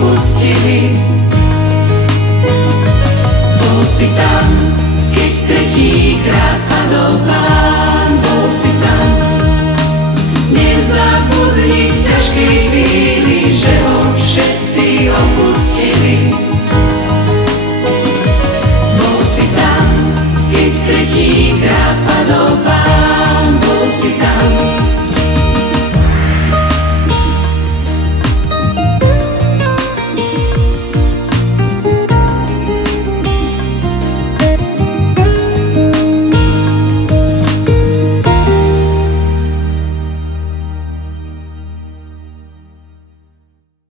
opustili. Bol si tam, keď tretíkrát padol Pán, bol si tam. Nezabudni v ťažkej chvíli, že ho všetci opustili. Bol si tam, keď tretíkrát padol Pán, bol si tam.